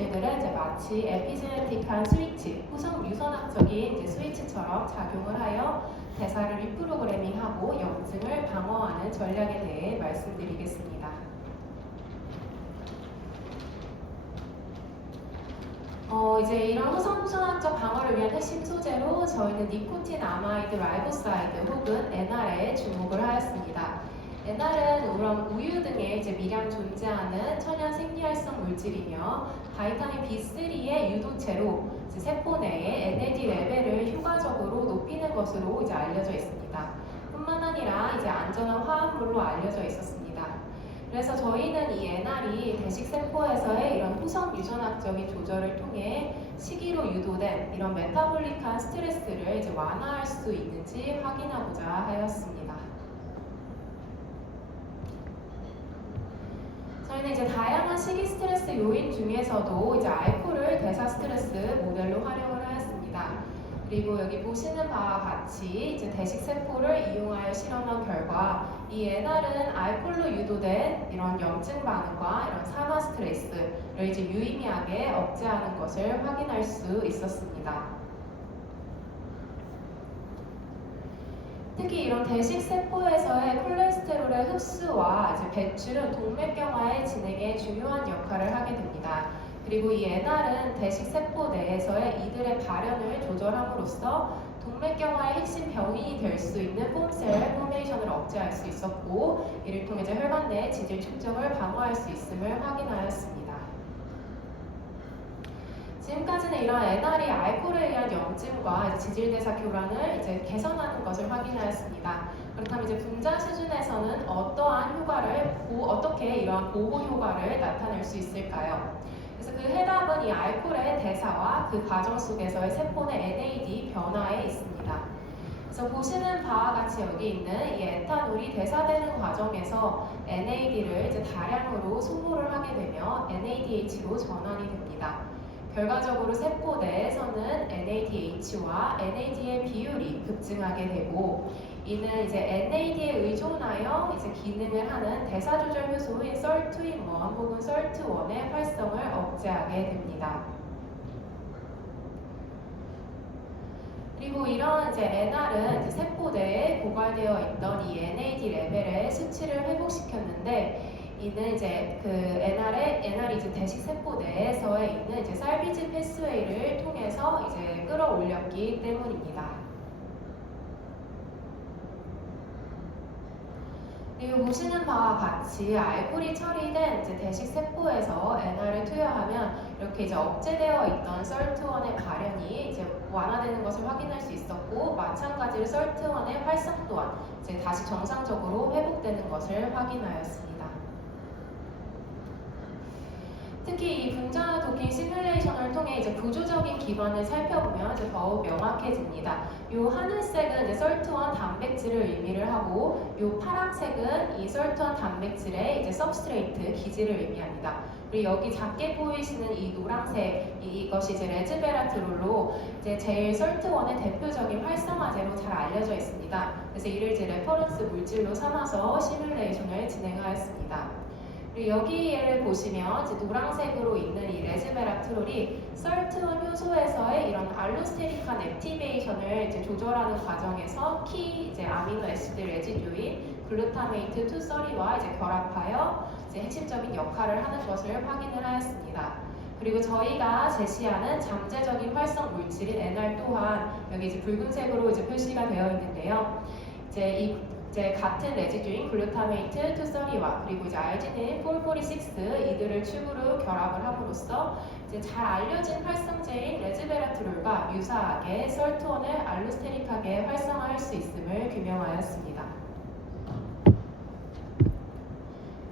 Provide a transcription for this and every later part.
물질들은 이제 마치 에피제네틱한 스위치, 후성 유선학적인 이제 스위치처럼 작용을 하여 대사를 리프로그래밍하고 염증을 방어하는 전략에 대해 말씀드리겠습니다. 이제 이런 후성 유선학적 방어를 위한 핵심 소재로 저희는 니코틴 아마이드 라이보사이드 혹은 NR에 주목을 하였습니다. NR은 우유 등에 이제 미량 존재하는 천연 생리활성 물질이며 바이타민 B3의 유도체로 세포 내의 NAD 레벨을 효과적으로 높이는 것으로 이제 알려져 있습니다. 뿐만 아니라 이제 안전한 화합물로 알려져 있었습니다. 그래서 저희는 이 NR이 대식세포에서의 이런 후성 유전학적인 조절을 통해 식이로 유도된 이런 메타볼릭한 스트레스를 이제 완화할 수 있는지 확인하고자 하였습니다. 저희는 이제 다양한 식이 스트레스 요인 중에서도 이제 알코올을 대사 스트레스 모델로 활용을 하였습니다. 그리고 여기 보시는 바와 같이 이제 대식 세포를 이용하여 실험한 결과 이 NR은 알코올로 유도된 이런 염증 반응과 이런 산화 스트레스를 이제 유의미하게 억제하는 것을 확인할 수 있었습니다. 특히 이런 대식 세포에서의 콜레스테롤의 흡수와 이제 배출은 동맥경화의 진행에 중요한 역할을 하게 됩니다. 그리고 이 NR은 대식 세포 내에서의 이들의 발현을 조절함으로써 동맥경화의 핵심 병인이 될 수 있는 폼셀 포메이션을 억제할 수 있었고, 이를 통해 혈관 내 지질 축적을 방어할 수 있음을 확인하였습니다. 지금까지는 이런 NR이 알코올에 의한 염증과 지질대사 교란을 이제 개선하는 것을 확인하였습니다. 그렇다면 이제 분자 수준에서는 어떻게 이러한 보호 효과를 나타낼 수 있을까요? 그래서 그 해답은 이 알코올의 대사와 그 과정 속에서의 세포 내 NAD 변화에 있습니다. 그래서 보시는 바와 같이 여기 있는 이 에탄올이 대사되는 과정에서 NAD를 이제 다량으로 소모를 하게 되며 NADH로 전환이 됩니다. 결과적으로 세포 내에서는 NADH와 NAD의 비율이 급증하게 되고, 이는 이제 NAD에 의존하여 이제 기능을 하는 대사 조절 효소인 SIRT1 혹은 SIRT1의 활성을 억제하게 됩니다. 그리고 이런 이제 NR은 이제 세포 내에 고갈되어 있던 이 NAD 레벨의 수치를 회복시켰는데, 이는 이제 그 NR이 이제 대식 세포 내에서에 있는 이제 살비지 패스웨이를 통해서 이제 끌어올렸기 때문입니다. 그리고 보시는 바와 같이 알코올이 처리된 이제 대식 세포에서 NR을 투여하면 이렇게 이제 억제되어 있던 SIRT1의 발현이 이제 완화되는 것을 확인할 수 있었고, 마찬가지로 SIRT1의 활성 또한 이제 다시 정상적으로 회복되는 것을 확인하였습니다. 특히 이 분자 도킹 시뮬레이션을 통해 이제 구조적인 기반을 살펴보면 이제 더욱 명확해집니다. 이 하늘색은 이제 SIRT1 단백질을 의미를 하고, 이 파란색은 이 SIRT1 단백질의 이제 सब스트레이트 기질을 의미합니다. 그리고 여기 작게 보이시는 이 노란색 이것이 이제 레즈베라트롤로 이제 제일 SIRT1의 대표적인 활성화제로 잘 알려져 있습니다. 그래서 이를 이제 레퍼런스 물질로 삼아서 시뮬레이션을 진행하였습니다. 그리고 여기를 보시면 이제 노란색으로 있는 이 레즈베라트롤이 SIRT1 효소에서의 이런 알로스테릭한 액티베이션을 이제 조절하는 과정에서 키 이제 아미노 애시드 레지듀인 글루타메이트 230와 이제 결합하여 이제 핵심적인 역할을 하는 것을 확인을 하였습니다. 그리고 저희가 제시하는 잠재적인 활성 물질인 NR 또한 여기 이제 붉은색으로 이제 표시가 되어 있는데요. 이제 같은 레지듀인 글루타메이트 230와 그리고 이제 알지닌 446 이들을 튜브로 결합을 함으로써 이제 잘 알려진 활성제인 레즈베라트롤과 유사하게 SIRT1을 알로스테릭하게 활성화할 수 있음을 규명하였습니다.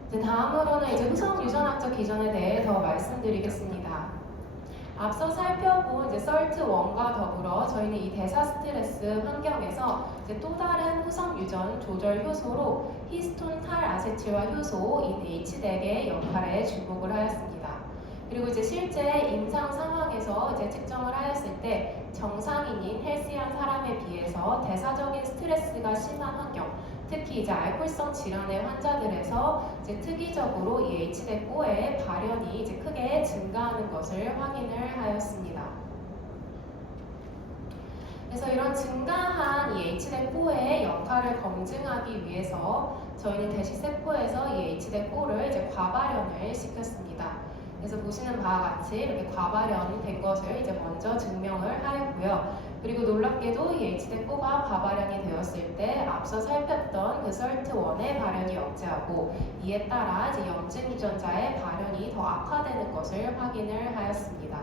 이제 다음으로는 이제 후성 유전학적 기전에 대해 더 말씀드리겠습니다. 앞서 살펴본 이제 SIRT1과 더불어 저희는 이 대사 스트레스 환경에서 이제 또 다른 후성 유전 조절 효소로 히스톤 탈 아세틸화 효소인 H덱의 역할에 주목을 하였습니다. 그리고 이제 실제 임상 상황에서 이제 측정을 하였을 때 정상인인 헬시한 사람에 비해서 대사적인 스트레스가 심한 환경, 특히 이제 알코올성 질환의 환자들에서 이제 특이적으로 이 H대포의 발현이 이제 크게 증가하는 것을 확인을 하였습니다. 그래서 이런 증가한 이 H대포의 역할을 검증하기 위해서 저희는 대식세포에서 이 H대포를 이제 과발현을 시켰습니다. 그래서 보시는 바와 같이 이렇게 과발현된 것을 이제 먼저 증명을 하였고요. 그리고 놀랍게도 이 H대포가 과발현이 되었을 때 앞서 살폈던 그 SIRT1의 발현이 억제하고 이에 따라 이제 염증 유전자의 발현이 더 악화되는 것을 확인을 하였습니다.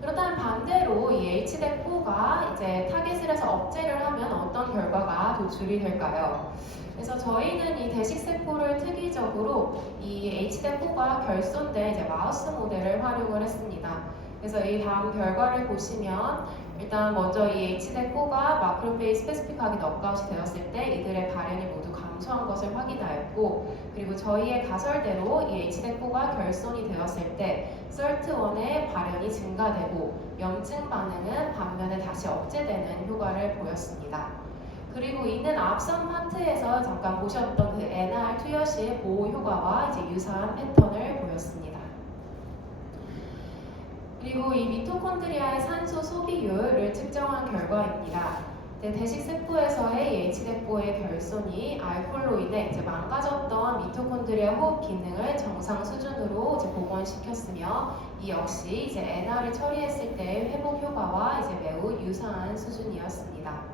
그렇다면 반대로 이 H대포가 이제 타겟을 해서 억제를 하면 어떤 결과가 도출이 될까요? 그래서 저희는 이 대식세포를 특이적으로 이 H대포가 결손된 이제 마우스 모델을 활용을 했습니다. 그래서 이 다음 결과를 보시면 일단 먼저 이 H대포가 마크로페이지 스페시픽하게 넉아웃이 되었을 때 이들의 발현이 모두 감소한 것을 확인하였고, 그리고 저희의 가설대로 이 H대포가 결손이 되었을 때 SIRT1의 발현이 증가되고 염증 반응은 반면에 다시 억제되는 효과를 보였습니다. 그리고 이는 앞선 파트에서 잠깐 보셨던 그 NR 투여시의 보호 효과와 이제 유사한 패턴을 보였습니다. 그리고 이 미토콘드리아의 산소 소비율을 측정한 결과입니다. 대식세포에서의 H대포의 결손이 알코올로 인해 이제 망가졌던 미토콘드리아 호흡 기능을 정상 수준으로 이제 복원시켰으며, 이 역시 이제 NR을 처리했을 때의 회복 효과와 이제 매우 유사한 수준이었습니다.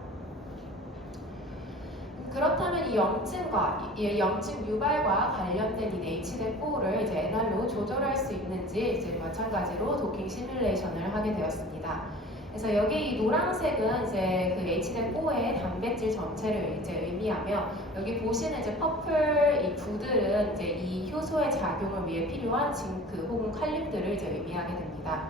그렇다면 이 염증 유발과 관련된 이 H대포를 이제 NR로 조절할 수 있는지 이제 마찬가지로 도킹 시뮬레이션을 하게 되었습니다. 그래서 여기 이 노란색은 이제 그 H대포의 단백질 전체를 이제 의미하며, 여기 보시는 이제 퍼플 이 부들은 이제 이 효소의 작용을 위해 필요한 징크 혹은 칼륨들을 이제 의미하게 됩니다.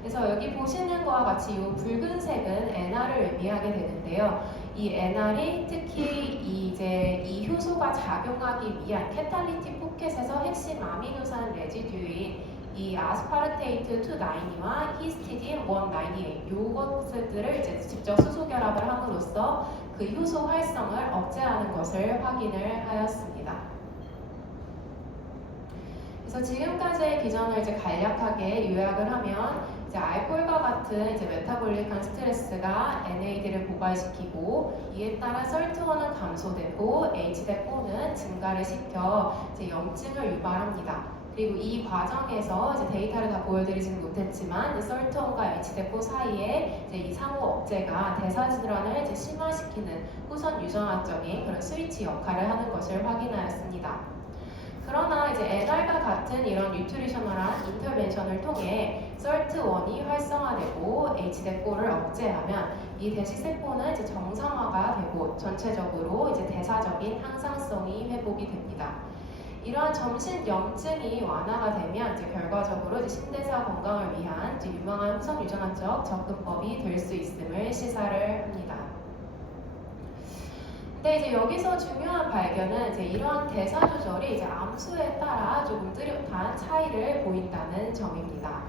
그래서 여기 보시는 것과 같이 이 붉은색은 NR을 의미하게 되는데요. 이 NR이 특히 이 효소가 작용하기 위한 캐탈리틱 포켓에서 핵심 아미노산 레지듀인 이 아스파르테이트 292와 히스티딘 198 요것들을 이제 직접 수소 결합을 함으로써 그 효소 활성을 억제하는 것을 확인을 하였습니다. 그래서 지금까지의 기전을 이제 간략하게 요약을 하면, 이제 알코올과 같은 이제 메타볼릭한 스트레스가 NAD를 고갈시키고 이에 따라 SIRT1은 감소되고 H대포는 증가를 시켜 이제 염증을 유발합니다. 그리고 이 과정에서 이제 데이터를 다 보여드리지는 못했지만 SIRT1과 H대포 사이에 이제 이 상호 억제가 대사 질환을 이제 심화시키는 후선 유전학적인 그런 스위치 역할을 하는 것을 확인하였습니다. 그러나 이제 NR과 같은 이런 뉴트리셔널한 인터벤션을 통해 SIRT1이 활성화되고 H대포를 억제하면 이 대식세포는 이제 정상화가 되고 전체적으로 이제 대사적인 항상성이 회복이 됩니다. 이러한 점신 염증이 완화가 되면 이제 결과적으로 이제 신대사 건강을 위한 이제 유망한 후선 유전학적 접근법이 될 수 있음을 시사를 합니다. 근데 이제 여기서 중요한 발견은 이제 이러한 대사 조절이 이제 암수에 따라 조금 뚜렷한 차이를 보인다는 점입니다.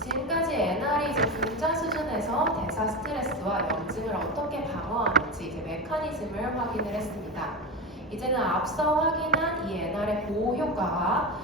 지금까지 NR이 이제 분자 수준에서 대사 스트레스와 염증을 어떻게 방어하는지 이제 메커니즘을 확인을 했습니다. 이제는 앞서 확인한 이 NR의 보호 효과와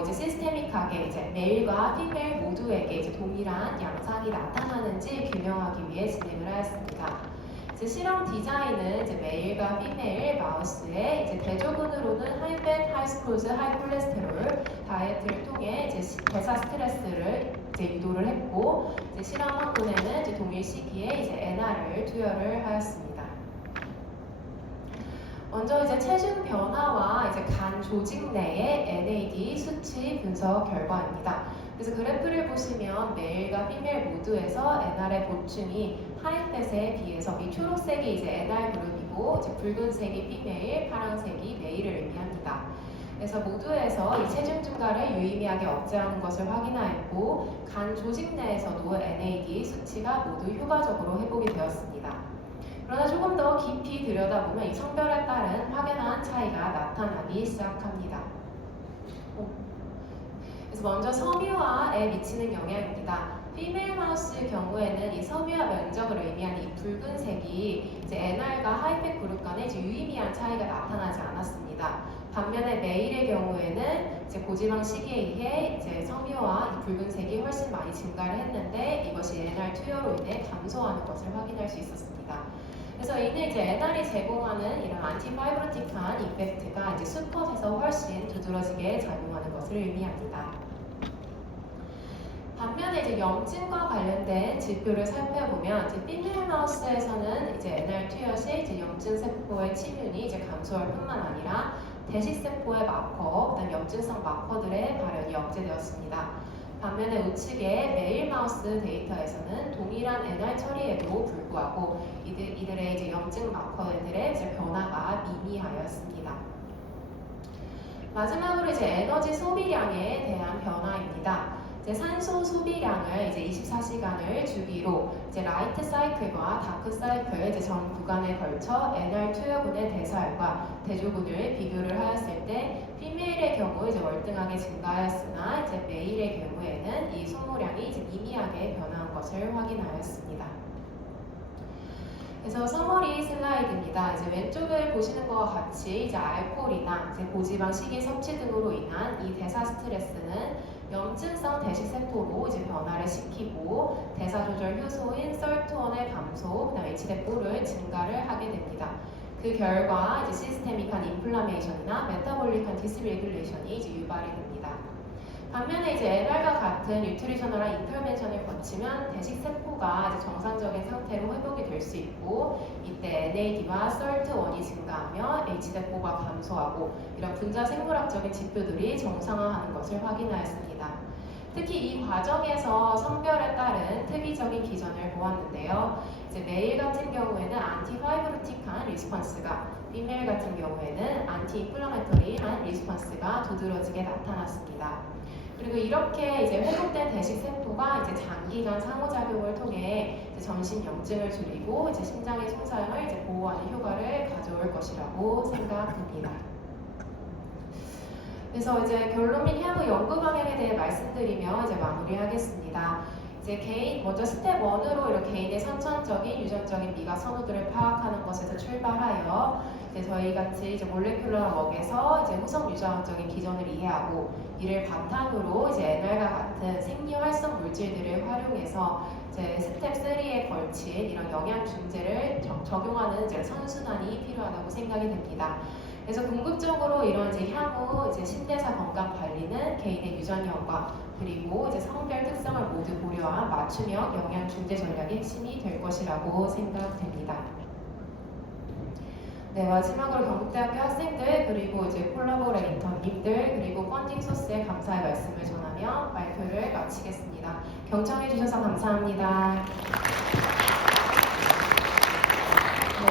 이제 시스테믹하게 이제 메일과 피메일 모두에게 이제 동일한 양상이 나타나는지 규명하기 위해 진행을 하였습니다. 이제 실험 디자인은 이제 메일과 피메일 마우스의 이제 대조군으로는 하이팻, 하이스크로즈, 하이콜레스테롤 다이어트를 통해 이제 대사 스트레스를 이제 유도를 했고, 이제 실험 항군에는 이제 동일 시기에 이제 NR을 투여를 하였습니다. 먼저 이제 체중 변화와 이제 간 조직 내의 NAD 수치 분석 결과입니다. 그래서 그래프를 보시면 메일과 피메일 모두에서 NR의 보충이 하이팻에 비해서 이 초록색이 이제 NR 그룹이고 이제 붉은색이 피메일, 파란색이 메일을 의미합니다. 그래서 모두에서 이 체중 증가를 유의미하게 억제하는 것을 확인하였고, 간 조직 내에서도 NAD 수치가 모두 효과적으로 회복이 되었습니다. 그러나 조금 더 깊이 들여다보면 이 성별에 따른 확연한 차이가 나타나기 시작합니다. 그래서 먼저 섬유화에 미치는 영향입니다. 피메일 마우스의 경우에는 이 섬유화 면적을 의미하는 이 붉은색이 이제 NR과 하이팩 그룹 간에 이제 유의미한 차이가 나타나지 않았습니다. 반면에 메일의 경우에는 이제 고지방 시기에 의해 이제 섬유와 이 붉은색이 훨씬 많이 증가를 했는데 이것이 NR 투여로 인해 감소하는 것을 확인할 수 있었습니다. 그래서 이는 이제 NR이 제공하는 이런 안티파이브로틱한 이펙트가 이제 수컷에서 훨씬 두드러지게 작용하는 것을 의미합니다. 반면에 이제 염증과 관련된 지표를 살펴보면 이제 피메일 마우스에서는 이제 NR 투여 시 이제 염증 세포의 침윤이 이제 감소할 뿐만 아니라 대식 세포의 마커, 그다음 염증성 마커들의 발현이 억제되었습니다. 반면에 우측의 메일 마우스 데이터에서는 동일한 NR 처리에도 불구하고 이들의 이제 염증 마커들의 이제 변화가 미미하였습니다. 마지막으로 이제 에너지 소비량에 대한 변화입니다. 이제 산소 소비량을 이제 24시간을 주기로 이제 라이트 사이클과 다크 사이클 이제 전 구간에 걸쳐 NR 투여군의 대사율과 대조군을 비교를 하였을 때 피메일의 경우 이제 월등하게 증가하였으나 이제 메일의 경우에는 이 소모량이 이제 미미하게 변화한 것을 확인하였습니다. 그래서 서머리 슬라이드입니다. 이제 왼쪽을 보시는 것과 같이 이제 알코올이나 이제 고지방 식이 섭취 등으로 인한 이 대사 스트레스는 염증성 대식 세포로 이제 변화를 시키고 대사 조절 효소인 썰트원의 감소, 그다음 H대포를 증가를 하게 됩니다. 그 결과 이제 시스테믹한 인플라메이션이나 메타볼릭한 디스레귤레이션이 이제 유발이 됩니다. 반면에 이제 NR과 같은 뉴트리셔널한 인터벤션을 거치면 대식 세포가 이제 정상적인 상태로 회복이 될 수 있고 이때 NAD와 SIRT1이 증가하며 H대포가 감소하고 이런 분자 생물학적인 지표들이 정상화하는 것을 확인하였습니다. 특히 이 과정에서 성별에 따른 특이적인 기전을 보았는데요. 이제 메일 같은 경우에는 안티파이브로틱한 리스폰스가, 피메일 같은 경우에는 안티인플라메터리한 리스폰스가 두드러지게 나타났습니다. 그리고 이렇게 이제 회복된 대식 세포가 이제 장기간 상호작용을 통해 이제 전신 염증을 줄이고 이제 심장의 손상을 이제 보호하는 효과를 가져올 것이라고 생각됩니다. 그래서 이제 결론 및 향후 연구 방향에 대해 말씀드리며 이제 마무리하겠습니다. 이제 먼저 스텝 1으로 이렇게 개인의 선천적인 유전적인 미각 선호도를 파악하는 것에서 출발하여 이제 저희 같이 이제 몰레큘러 웍에서 이제 후성 유전학적인 기전을 이해하고 이를 바탕으로 이제 NR과 같은 생리 활성 물질들을 활용해서 이제 스텝 3에 걸친 이런 영양 중재를 적용하는 이제 선순환이 필요하다고 생각이 됩니다. 그래서 궁극적으로 이런 이제 향후 이제 신대사 건강 관리는 개인의 유전형과 그리고 이제 성별 특성을 모두 고려한 맞춤형 영양 중재 전략이 핵심이 될 것이라고 생각됩니다. 네, 마지막으로 경북대학교 학생들 그리고 이제 콜라보레이터님들 그리고 펀딩 소스에 감사의 말씀을 전하며 발표를 마치겠습니다. 경청해 주셔서 감사합니다.